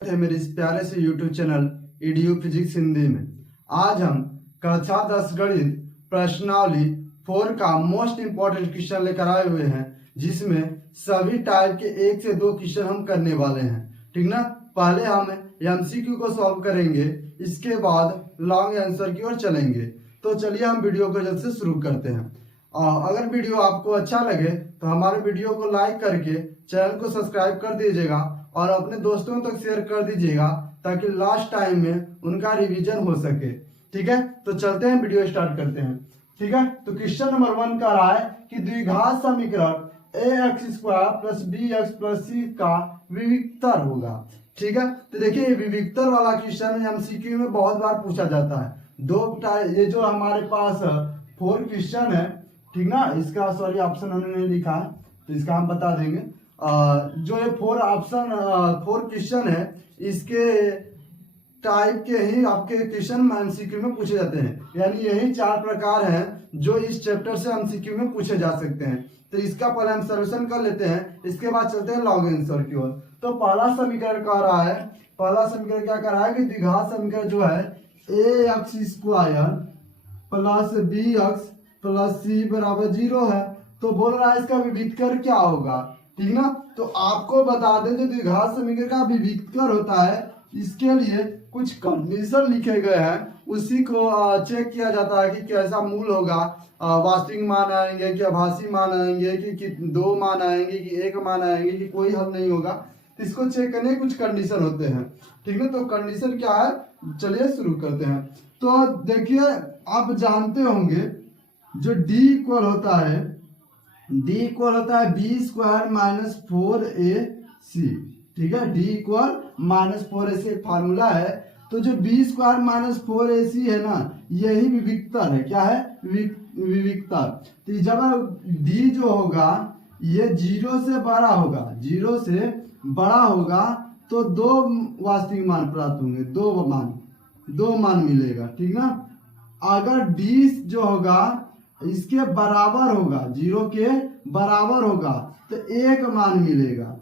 थे मेरे इस प्यारे से YouTube channel EDU physics Hindi में। आज हम कक्षा 10 गणित प्रश्नावली 4 का मोस्ट इम्पोर्टेंट क्वेश्चन लेकर आए हुए हैं, जिसमें सभी टाइप के 1 से 2 क्वेश्चन हम करने वाले हैं। ठीक ना। पहले हम एमसीक्यू को सॉल्व करेंगे, इसके बाद लॉन्ग आंसर की ओर चलेंगे। तो चलिए हम वीडियो को जल्द से शुरू करते हैं। अगर वीडियो आपको अच्छा लगे तो हमारे वीडियो को लाइक करके चैनल को सब्सक्राइब कर दीजिएगा और अपने दोस्तों तक शेयर कर दीजिएगा, ताकि लास्ट टाइम में उनका रिवीजन हो सके। ठीक है, तो चलते हैं, वीडियो स्टार्ट करते हैं। ठीक है, तो क्वेश्चन नंबर 1 कह रहा है कि द्विघात समीकरण ax² plus bx plus c का विविक्तर होगा। ठीक है, तो देखिए विविक्तर वाला क्वेश्चन एमसीक्यू में बहुत बार पूछा जाता है। ये जो हमारे पास 4 क्वेश्चन है, ठीक ना, इसका सॉरी ऑप्शन उन्होंने लिखा है तो इसका हम बता देंगे। जो ये 4 क्वेश्चन है, इसके टाइप के ही आपके क्वेश्चन एमसीक्यू में पूछे जाते हैं। यानी यही 4 प्रकार हैं जो इस चैप्टर से एमसीक्यू में पूछे जा सकते हैं। तो इसका पहले हम सॉल्यूशन कर लेते हैं, इसके बाद चलते हैं लॉन्ग आंसर की ओर। तो पहला समीकरण कह रहा है, क्या कह रहा है कि द्विघात समीकरण जो है ax² plus bx plus c बराबर 0 है। तो बोल रहा है इसका विविक्तर क्या होगा। ठीक ना, तो आपको बता दें जो द्विघात समीकरण का विविक्तर होता है, इसके लिए कुछ कंडीशन लिखे गए हैं, उसी को चेक किया जाता है कि कैसा मूल होगा। वास्तविक मान आएंगे कि आभासी मान आएंगे कि 2 मान आएंगे कि 1 मान आएंगे कि कोई हल नहीं होगा। तो इसको चेक करने के कुछ कंडीशन होते हैं। ठीक है, तो कंडीशन क्या है, चलिए शुरू करते हैं। तो देखिए आप जानते होंगे जो d इक्वल होता है b² माइनस 4ac। ठीक है, d इक्वल माइनस 4ac एक फार्मूला है। तो जो b² माइनस 4ac है ना, यही विविक्तर है। क्या है, विविक्तर। तो जब d जो होगा ये 0 से बड़ा होगा, 0 से बड़ा होगा तो 2 वास्तविक मान प्राप्त होंगे, 2 मान मिलेगा। ठीक ना, अगर d जो होगा इसके बराबर होगा, 0 के बराबर होगा तो 1 मान मिलेगा।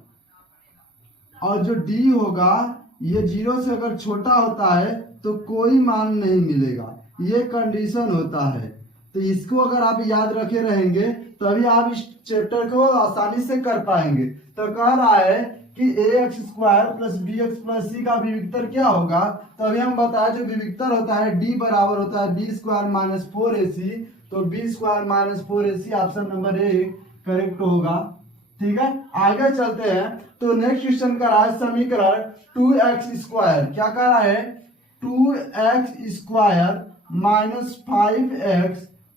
और जो d होगा ये 0 से अगर छोटा होता है तो कोई मान नहीं मिलेगा। ये कंडीशन होता है। तो इसको अगर आप याद रखे रहेंगे तभी आप इस चैप्टर को आसानी से कर पाएंगे। तो कह रहा है कि ax² plus bx plus c का विविक्तर क्या होगा। तभी हम बताए जो विविक्तर होता है d बराबर होता है b² माइनस 4ac। तो b² minus 4ac option number 1 correct होगा। ठीक है, आगे चलते हैं। तो नेक्स्ट क्वेश्चन का है समीकरण 2x² क्या कह रहा है, 2x² minus 5x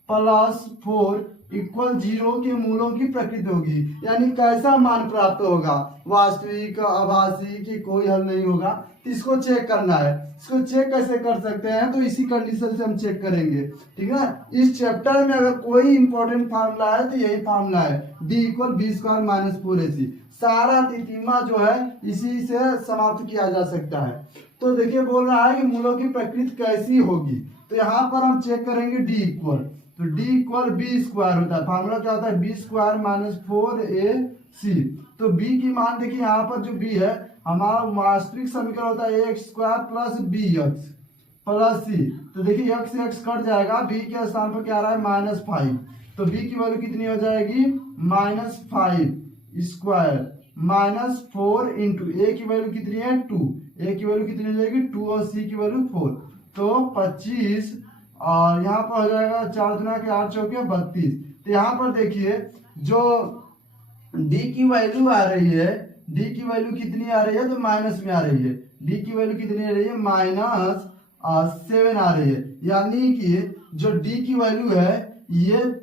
plus 4 equal 0 के मूलों की प्रकृति होगी। यानी कैसा मान प्राप्त होगा, वास्तविक, आभासी की कोई हल नहीं होगा। तो इसको चेक करना है। इसको चेक कैसे कर सकते हैं, तो इसी कंडीशन से हम चेक करेंगे। ठीक है, इस चैप्टर में अगर कोई इंपॉर्टेंट फार्मूला है तो यही फार्मूला है, d equal b² minus 4ac। सारा तिथिमा जो है इसी से समाप्त किया जा सकता है। तो देखिए बोल रहा है कि मूलों की प्रकृति कैसी होगी। तो यहाँ पर हम चेक करेंगे d इक्वल, तो d इक्वल b² होता है। फार्मूला क्या होता है, b² माइनस 4ac। तो b की मान देखिए यहाँ पर जो b है हमारा वास्तविक समीकरण होता है ax² plus bx plus c। तो देखिए x से x कट जाएगा, b के स्थान पर क्या आ रहा है -5। तो b की वैल्यू कितनी हो जाएगी, -5² माइनस 4 इंटू a की वैल्यू कितनी है 2, a की वैल्यू कितनी हो जाएगी 2 और c की वैल्यू 4। तो 25 और यहाँ पर हो जाएगा 4 गुना के 8 चौके 32। तो यहाँ पर देखिए जो d की वैल्यू आ रही है, d की वैल्यू कितनी आ रही है, तो माइनस में आ रही है। d की वैल्यू कितनी आ रही है, -7 आ रही है। यानी कि जो d की वैल्यू है ये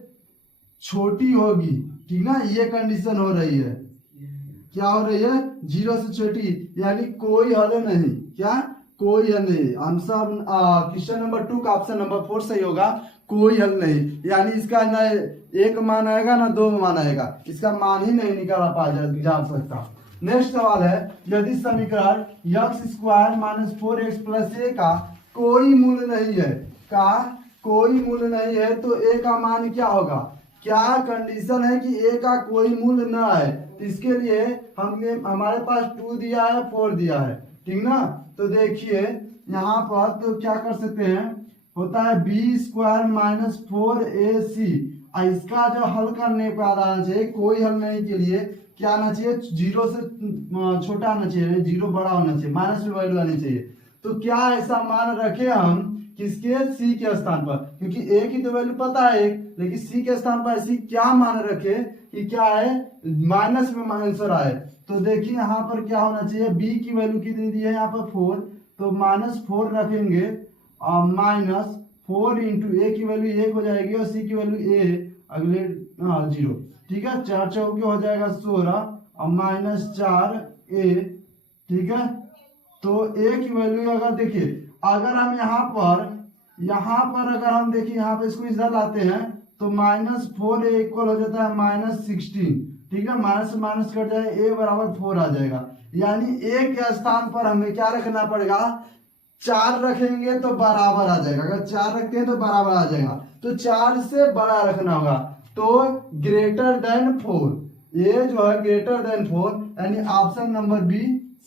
छोटी होगी। ठीक ना, ये कंडीशन हो रही है। क्या हो रही है, 0 से छोटी, यानी कोई हल नहीं। क्या, कोई हल नहीं। आंसर क्वेश्चन नंबर 2 का ऑप्शन नंबर 4 सही होगा, कोई हल नहीं। यानी इसका ना 1 मान आएगा ना 2 मान आएगा, इसका मान ही नहीं निकाला पाया जा सकता। नेक्स्ट सवाल है, यदि समीकरण x² minus 4x plus a का कोई मूल नहीं है, कोई मूल नहीं है तो a का मान क्या होगा। क्या कंडीशन है कि a का कोई मूल ना है। तो इसके लिए हमने हमारे पास 2 दिया है, 4 दिया है। ठीक ना। तो देखिए यहाँ पर तो क्या कर सकते हैं, होता है बी स्क्वायर माइनस 4ac। इसका जो हल करने पर आना चाहिए, कोई हल नहीं के लिए क्या आना चाहिए, जीरो से छोटा आना चाहिए, जीरो बड़ा होना चाहिए, माइनस में वैल्यू आनी चाहिए। तो क्या ऐसा मान रखे हम किसके, सी के स्थान पर, क्योंकि ए की तो वैल्यू पता है एक, लेकिन सी के स्थान पर ऐसी क्या मान रखे कि क्या है, माइनस में आंसर आए। तो देखिए यहाँ पर क्या होना चाहिए, बी की वैल्यू कितनी दी है यहाँ पर 4, तो -4 रखेंगे, -4 इंटू ए की वैल्यू 1 हो जाएगी और सी की वैल्यू ए अगले 0। ठीक है, 4 चौके हो जाएगा 16 और -4a। ठीक है, तो ए की वैल्यू अगर देखिए, अगर हम यहाँ पर अगर हम देखिए यहाँ पे इसको इधर लाते हैं तो -4a इक्वल हो जाता है -16। ठीक है, माइनस से माइनस कट जाए, ए बराबर 4 आ जाएगा। यानी ए के स्थान पर हमें क्या रखना पड़ेगा, 4 रखेंगे तो बराबर आ जाएगा। अगर 4 रखते हैं तो बराबर आ जाएगा, तो 4 से बड़ा रखना होगा, तो ग्रेटर देन 4, ये जो है ग्रेटर देन 4, यानी ऑप्शन नंबर बी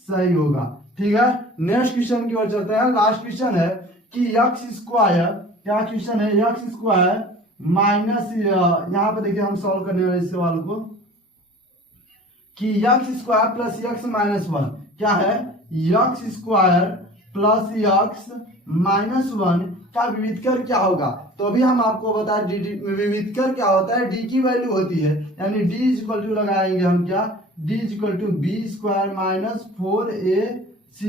सही होगा। ठीक है, नेक्स्ट क्वेश्चन की ओर चलते हैं। लास्ट क्वेश्चन है कि एक्स स्क्वायर, क्या क्वेश्चन है, एक्स स्क्वायर माइनस, यहाँ पे देखिए हम सॉल्व करने वाले इस सवाल को, कि x square plus x minus 1 क्या है, x square plus x minus 1 का विविधकर क्या होगा। तो अभी हम आपको बताएं विविधकर क्या होता है, डी की वैल्यू होती है, यानी डी इक्वल टू लगाएंगे हम क्या, D equal to B square minus 4ac।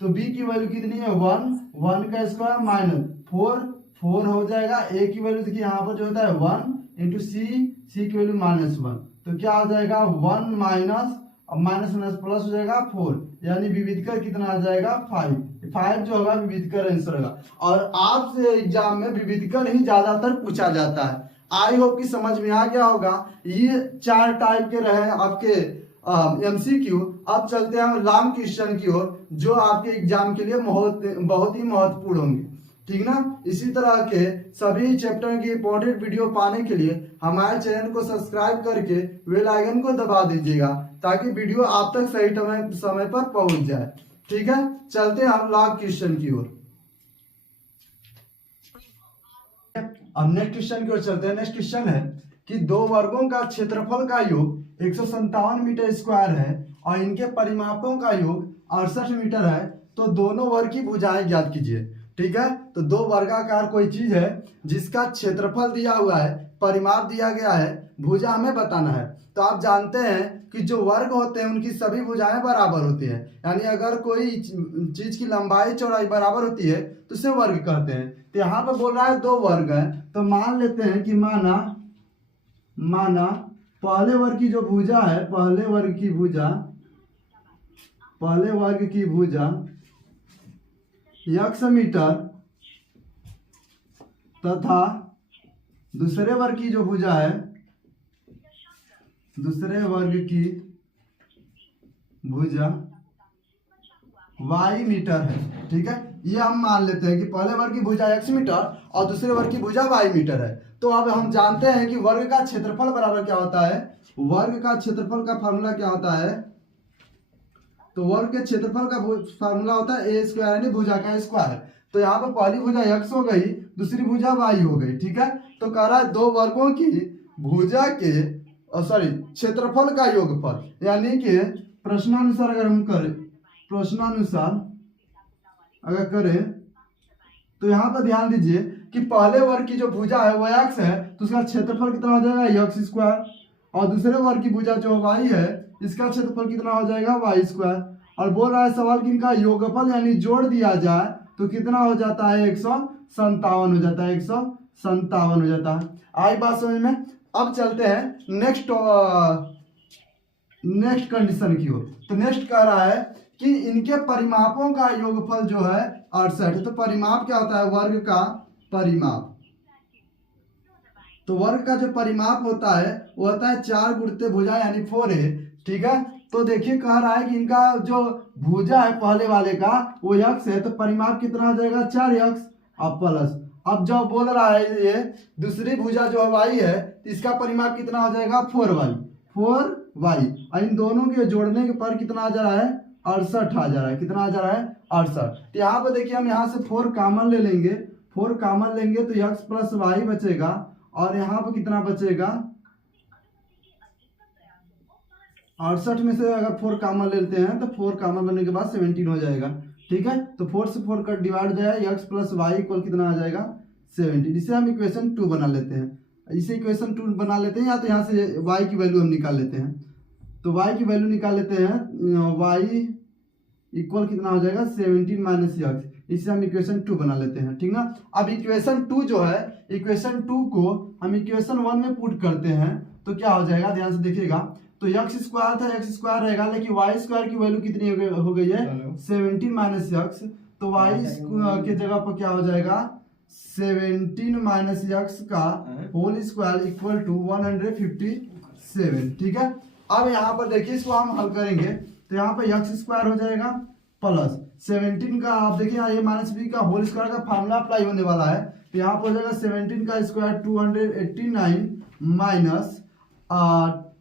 तो बी की वैल्यू कितनी है 1 का स्क्वायर माइनस 4 हो जाएगा, ए की वैल्यू देखिए यहाँ पर जो होता है 1 इंटू सी की वैल्यू -1, तो क्या हो जाएगा 1 माइनस प्लस हो जाएगा 4, यानी विविधकर कितना आ जाएगा 5 जो होगा विविधकर आंसर होगा। और आपसे एग्जाम में विविधकर ही ज्यादातर पूछा जाता है। आई होप कि समझ में आ गया होगा। ये 4 टाइप के रहे आपके MCQ। अब चलते हैं हम लॉन्ग क्वेश्चन की ओर, जो आपके एग्जाम के लिए बहुत ही महत्वपूर्ण होंगे। ठीक ना, इसी तरह के सभी चैप्टर की इंपॉर्टेंट वीडियो पाने के लिए हमारे चैनल को सब्सक्राइब करके बेल आइकन को दबा दीजिएगा, ताकि वीडियो आप तक सही समय पर पहुंच जाए। ठीक है, चलते हैं हम लॉन्ग क्वेश्चन की ओर। अब नेक्स्ट क्वेश्चन की ओर चलते हैं। नेक्स्ट क्वेश्चन है कि 2 वर्गों का क्षेत्रफल का योग 157 मीटर स्क्वायर है और इनके परिमापों का योग 68 मीटर है, तो दोनों वर्ग की भुजाएं ज्ञात कीजिए। ठीक है, तो 2 वर्गाकार कोई चीज है जिसका क्षेत्रफल दिया हुआ है, परिमाप दिया गया है, भुजा हमें बताना है। तो आप जानते हैं कि जो वर्ग होते हैं उनकी सभी भुजाएं बराबर होती हैं, यानी अगर कोई चीज की लंबाई चौड़ाई बराबर होती है तो उसे वर्ग कहते हैं। तो यहाँ पर बोल रहा है 2 वर्ग है, तो मान लेते हैं कि माना पहले वर्ग की जो भुजा है, पहले वर्ग की भुजा x मीटर तथा दूसरे वर्ग की जो भुजा है, दूसरे वर्ग की भुजा y मीटर है। ठीक है, ये हम मान लेते हैं कि पहले वर्ग की भुजा x मीटर और दूसरे वर्ग की भुजा y मीटर है। तो अब हम जानते हैं कि वर्ग का क्षेत्रफल बराबर क्या होता है, वर्ग का क्षेत्रफल का फार्मूला क्या होता है, तो वर्ग के क्षेत्रफल का फार्मूला होता है a स्क्वायर, यानी भुजा का स्क्वायर। तो यहाँ पर पहली भुजा x हो गई, दूसरी भुजा y हो गई। ठीक है, तो कह रहा है 2 वर्गों की भुजा के क्षेत्रफल का योगफल, यानी कि प्रश्नानुसार अगर हम करें, अगर करें तो यहाँ पर ध्यान दीजिए कि पहले वर्ग की जो भुजा है वो x है, तो उसका क्षेत्रफल कितना हो जाएगा x स्क्वायर, और दूसरे वर्ग की भुजा जो y है इसका क्षेत्रफल कितना हो जाएगा y स्क्वायर। और बोल रहा है सवाल कि इनका योगफल यानी जोड़ दिया जाए तो कितना हो जाता है 157 हो जाता है, 157 हो जाता है। आई बात समझ में। अब चलते हैं नेक्स्ट कंडीशन की ओर। तो नेक्स्ट कह रहा है कि इनके परिमापों का योगफल जो है 68। तो परिमाप क्या होता है, वर्ग का परिमाप। तो वर्ग का जो परिमाप होता है वो होता है 4 गुणित भुजा यानी 4a। ठीक है, तो देखिए कह रहा है कि इनका जो भुजा है पहले वाले का वो x है, तो परिमाप कितना हो जाएगा 4x अब प्लस। अब जब बोल रहा है ये दूसरी भुजा जो y है, इसका परिमाप कितना हो जाएगा 4y। और इन दोनों के जोड़ने के पर कितना आ जा रहा है 68 आ जा रहा है। कितना आ जा रहा है? 68। तो यहाँ पर देखिए हम यहाँ से 4 कॉमन ले लेंगे, 4 कॉमन लेंगे तो x प्लस वाई बचेगा, और यहाँ पर कितना बचेगा? 68 में से अगर 4 कॉमन लेते हैं तो 4 कॉमन बनने के बाद 17 हो जाएगा। ठीक है, तो 4 से 4 का डिवाइड हो जाएगा, x प्लस वाई इक्वल कितना आ जाएगा? 17। इसे हम इक्वेशन 2 बना लेते हैं, इसे इक्वेशन 2 बना लेते हैं, या तो यहाँ से y की वैल्यू हम निकाल लेते हैं। तो y की वैल्यू निकाल लेते हैं, y इक्वल कितना हो जाएगा? 17 माइनस x। इसे हम इक्वेशन 2 बना लेते हैं। ठीक ना। अब इक्वेशन 2 जो है, इक्वेशन 2 को हम इक्वेशन 1 में पुट करते हैं तो क्या हो जाएगा? ध्यान से देखिएगा। तो x स्क्वायर था, x स्क्वायर रहेगा, लेकिन y स्क्वायर की वैल्यू कितनी हो गई है? 17 माइनस x। तो y के जगह पर क्या हो जाएगा? 17 माइनस x का होल स्क्वायर इक्वल टू 157। ठीक है। अब यहाँ पर देखिए, इसको हम हल करेंगे तो यहाँ पर x स्क्वायर हो जाएगा प्लस 17 का, आप देखिए यहाँ a माइनस बी का होल स्क्वायर का फार्मूला अप्लाई होने वाला है, तो यहाँ पर हो जाएगा 17 का स्क्वायर 289 माइनस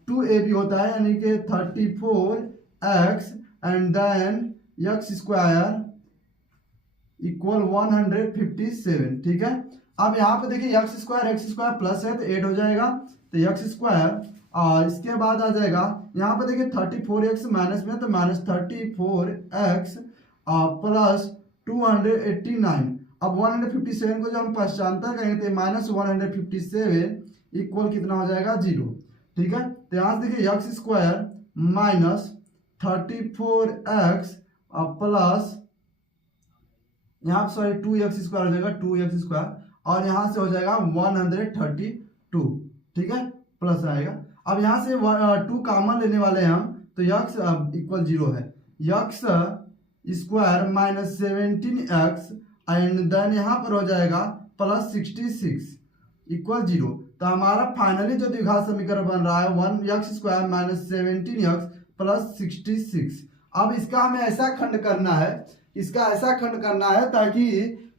2ab होता है, यानी कि 34x and then x square equal 157। ठीक है। अब यहाँ पे देखिए x स्क्वायर प्लस है तो 8 हो जाएगा, तो x स्क्वायर, और इसके बाद आ जाएगा यहाँ पे देखिए 34x माइनस में, तो माइनस 34x प्लस 289। अब 157 को जब हम पहचानता करेंगे तो माइनस 157 इक्वल कितना हो जाएगा? 0। ठीक है। तो यहाँ से देखिए x square minus 34x plus यहाँ सॉरी 2x स्क्वायर हो जाएगा, 2x स्क्वायर, और यहाँ से हो जाएगा 132। ठीक है, प्लस आएगा। अब यहाँ से 2 कॉमन लेने वाले हैं हम, तो x इक्वल 0 है, x square minus 17x and then यहाँ पर हो जाएगा प्लस 66 इक्वल 0। तो हमारा फाइनली जो द्विघात समीकरण बन रहा है 1x square minus 17x plus 66। अब इसका हमें ऐसा खंड करना है, इसका ऐसा खंड करना है ताकि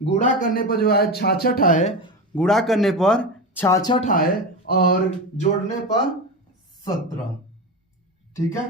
गुणा करने पर जो है 66 आए, गुणा करने पर 66 आए और जोड़ने पर 17। ठीक है।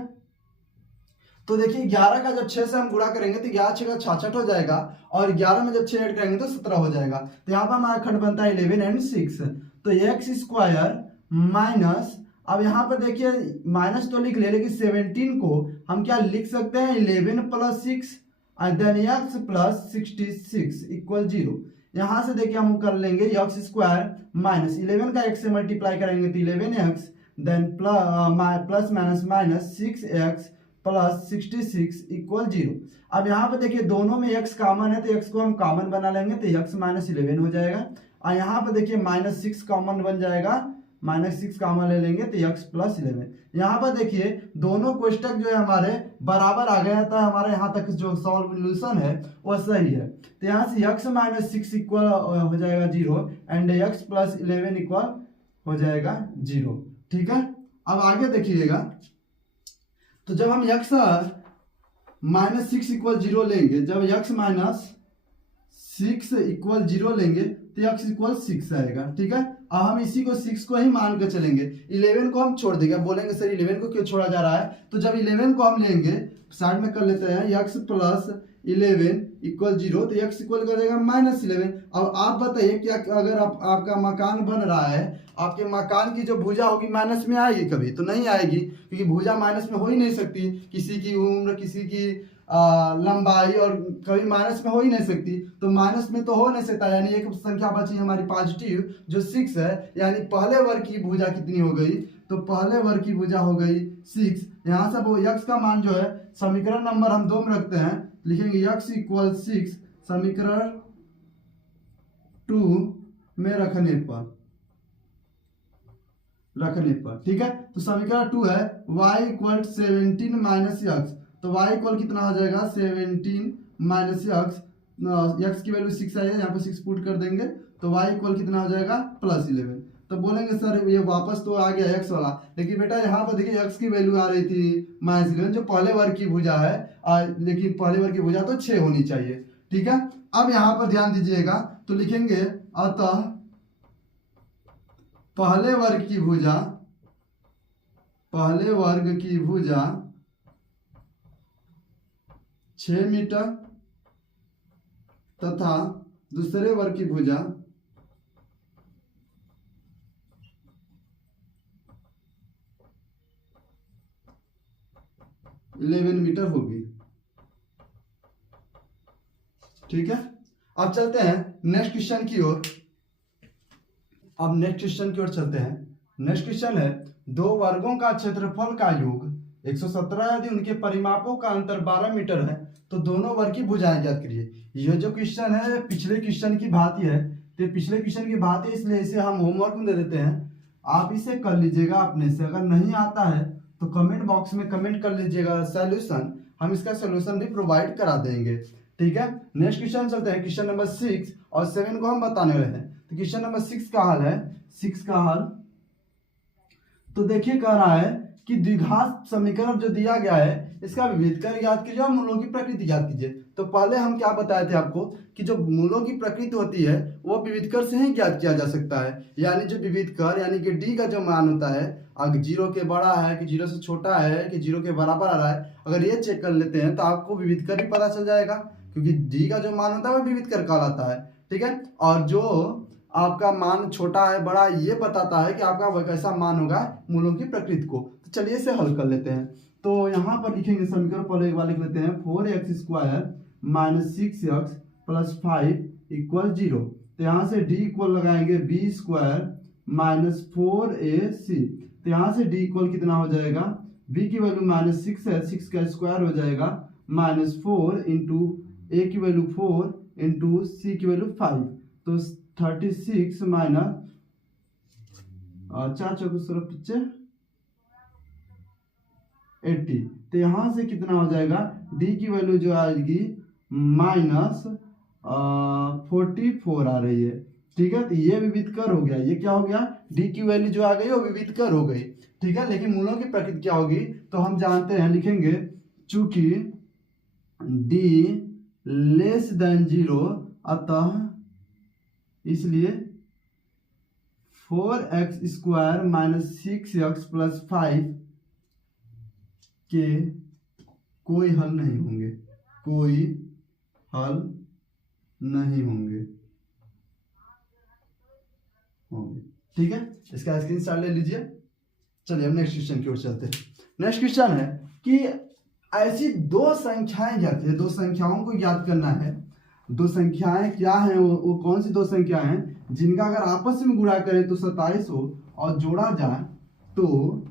तो देखिए 11 का जब 6 से हम गुणा करेंगे तो 11 6 का 66 हो जाएगा, और 11 में जब 6 ऐड करेंगे तो 17 हो जाएगा। तो यहाँ पर हमारा खंड बनता है 11 एंड 6। तो x स्क्वायर माइनस, अब यहाँ पर देखिए माइनस तो लिख ले, लेकिन 17 को हम क्या लिख सकते हैं? 11 plus 6 then x plus 66 equal 0। यहाँ से देखिए हम कर लेंगे x स्क्वायर माइनस 11 का x से मल्टीप्लाई करेंगे तो 11x then plus minus minus 6x plus 66 equal 0। अब यहाँ पर देखिए दोनों में x कॉमन है तो x को हम कॉमन बना लेंगे तो x माइनस 11 हो जाएगा, और यहाँ पर देखिए माइनस 6 कॉमन बन जाएगा, माइनस 6 कॉमन ले लेंगे तो x प्लस 11। यहाँ पर देखिए दोनों कोष्टक जो है हमारे बराबर आ गए, तो हमारे यहाँ तक जो सॉल्यूशन है वो सही है। तो यहाँ से x माइनस 6 इक्वल हो जाएगा 0 एंड x प्लस 11 इक्वल हो जाएगा 0। ठीक है। अब आगे देखिएगा, तो जब हम x माइनस 6 इक्वल 0 लेंगे, जब x माइनस 6 इक्वल 0 लेंगे तो x इक्वल 6 आएगा। ठीक है। अब हम इसी को 6 को ही मान कर चलेंगे, 11 को हम छोड़ देंगे। बोलेंगे सर 11 को क्यों छोड़ा जा रहा है? तो जब 11 को हम लेंगे साइड में कर लेते हैं, x प्लस 11 इक्वल 0, तो x इक्वल कर देगा माइनस 11। अब आप बताइए क्या अगर आपका मकान बन रहा है, आपके मकान की जो भुजा होगी माइनस में आएगी? कभी तो नहीं आएगी, क्योंकि भुजा माइनस में हो ही नहीं सकती। किसी की उम्र, किसी की लंबाई और कभी माइनस में हो ही नहीं सकती, तो माइनस में तो हो नहीं सकता। यानी एक संख्या बची हमारी पॉजिटिव जो 6 है, यानी पहले वर्ग की भुजा कितनी हो गई? तो पहले वर्ग की भुजा हो गई 6। यहाँ से वो x का मान जो है समीकरण नंबर हम 2 में रखते हैं, लिखेंगे x इक्वल 6 समीकरण 2 में रखने पर। ठीक है। तो समीकरण 2 है y इक्वल 17 माइनस x, तो y इक्वल कितना हो जाएगा? 17 माइनस x की वैल्यू 6 आई है, यहाँ पे 6 पुट कर देंगे तो y इक्वल कितना हो जाएगा? प्लस 11। तो बोलेंगे सर ये वापस तो आ गया x वाला, लेकिन बेटा यहाँ पर देखिए x की वैल्यू आ रही थी माइनस 11, जो पहले वर्ग की भुजा है, लेकिन पहले वर्ग की भुजा तो 6 होनी चाहिए। ठीक है। अब यहाँ पर ध्यान दीजिएगा, तो लिखेंगे अतः पहले वर्ग की भुजा 6 मीटर तथा दूसरे वर्ग की भुजा 11 मीटर होगी। ठीक है, अब चलते हैं नेक्स्ट क्वेश्चन की ओर। अब नेक्स्ट क्वेश्चन की ओर चलते हैं। नेक्स्ट क्वेश्चन है, दो वर्गों का क्षेत्रफल का योग 117 यदि उनके परिमापों का अंतर 12 मीटर है तो दोनों वर्ग की भुजाएं ज्ञात करिए। यह जो क्वेश्चन है पिछले क्वेश्चन की भांति है, तो पिछले क्वेश्चन की भांति इसलिए इसे हम होमवर्क में दे देते हैं, आप इसे कर लीजिएगा अपने से। अगर नहीं आता है तो कमेंट बॉक्स में कमेंट कर लीजिएगा सॉल्यूशन, हम इसका सॉल्यूशन भी प्रोवाइड करा देंगे। ठीक है, नेक्स्ट क्वेश्चन चलते हैं। क्वेश्चन नंबर 6 और 7 को हम बताने वाले हैं। तो क्वेश्चन नंबर 6 का हल है, 6 का हल तो देखिए कह रहा है कि द्विघात समीकरण जो दिया गया है इसका विविधकर ज्ञात कीजिए और मूलों की प्रकृति ज्ञात कीजिए। तो पहले हम क्या बताए थे आपको कि जो मूलों की प्रकृति होती है वो विविधकर से ही ज्ञात किया जा सकता है। यानी जो विविधकर यानी कि डी का जो मान होता है, अगर 0 के बड़ा है कि 0 से छोटा है कि 0 के बराबर आ रहा है, अगर ये चेक कर लेते हैं तो आपको विविधकर भी पता चल जाएगा, क्योंकि डी का जो मान होता है वो विविधकर कहलाता है। ठीक है, और जो आपका मान छोटा है बड़ा ये बताता है कि आपका वह कैसा मान होगा मूलों की प्रकृति को। तो चलिए इसे हल कर लेते हैं। तो यहाँ पर लिखेंगे समीकरण पहले एक बार लिख लेते हैं, 4x square minus 6x plus 5 equal 0। तो यहाँ से d इक्वल लगाएंगे b स्क्वायर माइनस 4ac। तो यहाँ से d इक्वल कितना हो जाएगा, b की वैल्यू माइनस 6 है, 6 का स्क्वायर हो जाएगा माइनस 4 इंटू a की वैल्यू 4 इंटू c की वैल्यू 5। तो 36 माइनस 4 चौके 80। तो यहाँ से कितना हो जाएगा, d की वैल्यू जो आएगी माइनस 44 आ रही है। ठीक है, तो ये विविधकर हो गया। ये क्या हो गया, d की वैल्यू जो आ गई वो विविधकर हो गई। ठीक है, लेकिन मूलों की प्रकृति क्या होगी तो हम जानते हैं, लिखेंगे चूंकि d लेस देन 0 अतः इसलिए 4x square minus 6x plus 5 के कोई हल नहीं होंगे, कोई हल नहीं होंगे। ठीक है, इसका स्क्रीनशॉट ले लीजिए। चलिए अब नेक्स्ट क्वेश्चन की ओर चलते हैं। नेक्स्ट क्वेश्चन है कि ऐसी दो संख्याएं ज्ञात है, दो संख्याओं को ज्ञात करना है। दो संख्याएं क्या हैं, वो कौन सी दो संख्याएं हैं जिनका अगर आपस में गुणा करें तो 27 हो और जोड़ा जाए तो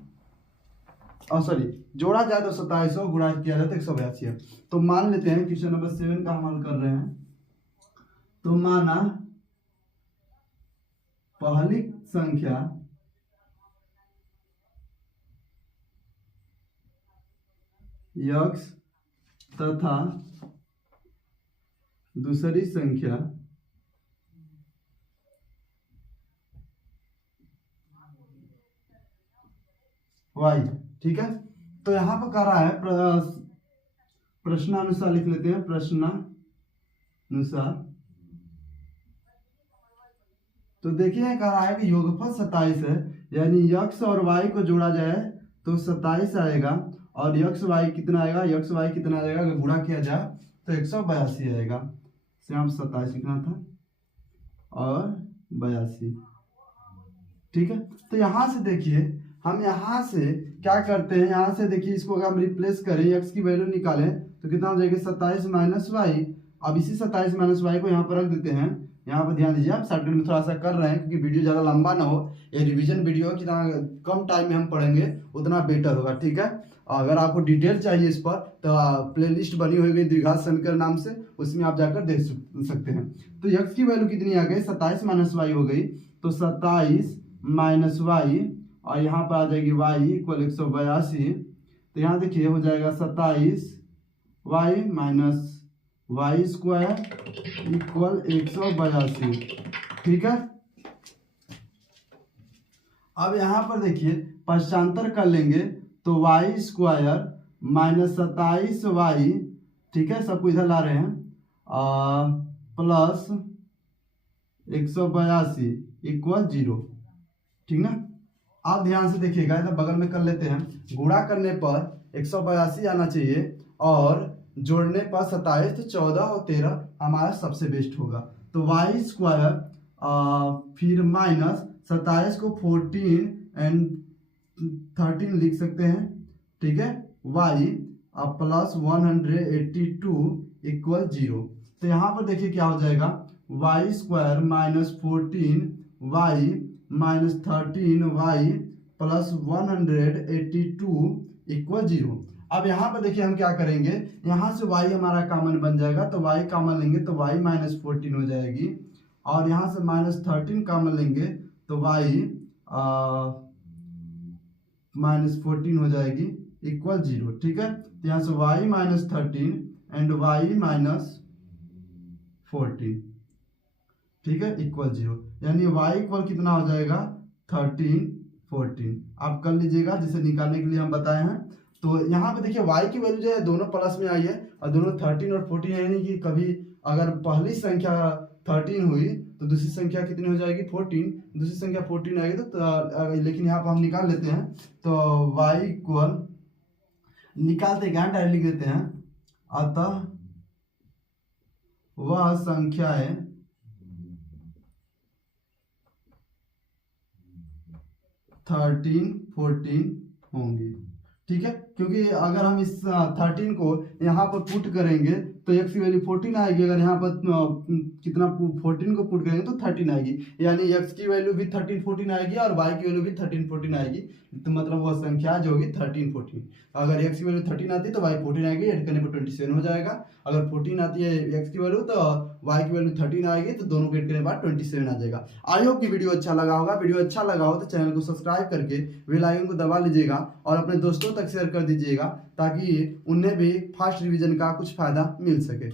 जोड़ा जाए तो 27 हो, गुणा किया जाए तो 182 है। तो मान लेते हैं क्वेश्चन नंबर 7 का हम हल कर रहे हैं। तो माना पहली संख्या x तथा दूसरी संख्या y। ठीक है, तो यहां पर कह रहा है प्रश्नानुसार लिख लेते हैं, प्रश्नानुसार। तो देखिए कह रहा है कि योगफल 27 है, यानी x और y को जोड़ा जाए तो 27 आएगा और x y कितना आएगा, x y कितना आ जाएगा, अगर गुणा किया जाए तो 182 आएगा। से हम 27 लिखना था और 82। ठीक है, तो यहां से देखिए हम यहाँ से क्या करते हैं, यहाँ से देखिए इसको अगर हम रिप्लेस करें, x की वैल्यू निकालें तो कितना हो जाएगा 27 माइनस वाई। अब इसी 27 माइनस वाई को यहाँ पर रख देते हैं। यहाँ पर ध्यान दीजिए, आप शॉर्टकट में थोड़ा सा कर रहे हैं क्योंकि वीडियो ज़्यादा लंबा ना हो। ये रिवीजन वीडियो है, जितना कम टाइम में हम पढ़ेंगे उतना बेटर होगा। ठीक है, अगर आपको डिटेल चाहिए इस पर तो प्लेलिस्ट बनी हुई गई द्विघात समीकरण नाम से, उसमें आप जाकर देख सकते हैं। तो x की वैल्यू कितनी आ गई, 27 माइनस वाई हो गई। तो 27 माइनस वाई और यहाँ पर आ जाएगी y इक्वल 182। तो यहाँ देखिए हो जाएगा 27 y minus y square equal 182। ठीक है, अब यहाँ पर देखिए पश्चांतर कर लेंगे तो वाई स्क्वायर माइनस 27 वाई, ठीक है सबको इधर ला रहे हैं, प्लस 182 इक्वल 0। ठीक ना, आप ध्यान से देखिएगा, इधर बगल में कर लेते हैं। गुणा करने पर 182 आना चाहिए और जोड़ने पर 27, तो 14 और 13 हमारा सबसे बेस्ट होगा। तो वाई स्क्वायर फिर माइनस 27 को 14 एंड 13 लिख सकते हैं, ठीक है, वाई प्लस 182 इक्वल 0। तो यहाँ पर देखिए क्या हो जाएगा, y square minus 14 y minus 13 y plus 182 equal 0। अब यहाँ पर देखिए हम क्या करेंगे, यहाँ से y हमारा कॉमन बन जाएगा, तो y कॉमन लेंगे तो y माइनस 14 हो जाएगी, और यहाँ से माइनस 13 कॉमन लेंगे तो y माइनस 14 हो जाएगी इक्वल 0, ठीक है। तो यहाँ से y minus 13 and y minus 14, ठीक है, इक्वल 0, यानी y इक्वल कितना हो जाएगा 13 14। आप कर लीजिएगा जिसे निकालने के लिए हम बताए हैं। तो यहाँ पे देखिए y की वैल्यू जो है दोनों प्लस में आई है, और दोनों 13 और 14, यानी कि कभी अगर पहली संख्या 13 हुई तो दूसरी संख्या कितनी हो जाएगी 14, दूसरी संख्या 14 आएगी तो लेकिन यहाँ पर हम निकाल लेते हैं। तो y इक्वल निकालते क्या डायरेक्ट लिख देते हैं, अतः वह संख्याएं थर्टीन 14 होंगी, ठीक है, क्योंकि अगर हम इस 13 को यहाँ पर पुट करेंगे तो x की वैल्यू 14 आएगी, अगर यहाँ पर कितना 14 को पुट करेंगे तो 13 आएगी, यानी x की वैल्यू भी 13 14 आएगी और y की वैल्यू भी 13 14 आएगी। तो मतलब वह संख्या जो होगी 13 14, अगर x की वैल्यू 13 आती है तो y 14 आएगी, ऐड करने पर 27 हो जाएगा। अगर 14 आती है x की वैल्यू तो y की वैल्यू 13 आएगी, तो दोनों को ऐड करने के बाद 27 आ जाएगा। आई होप कि वीडियो अच्छा लगा होगा। वीडियो अच्छा लगा हो तो चैनल को सब्सक्राइब करके बेल आइकन को दबा लीजिएगा और अपने दोस्तों तक शेयर कर दीजिएगा, ताकि उन्हें भी फास्ट रिवीजन का कुछ फायदा मिल सके।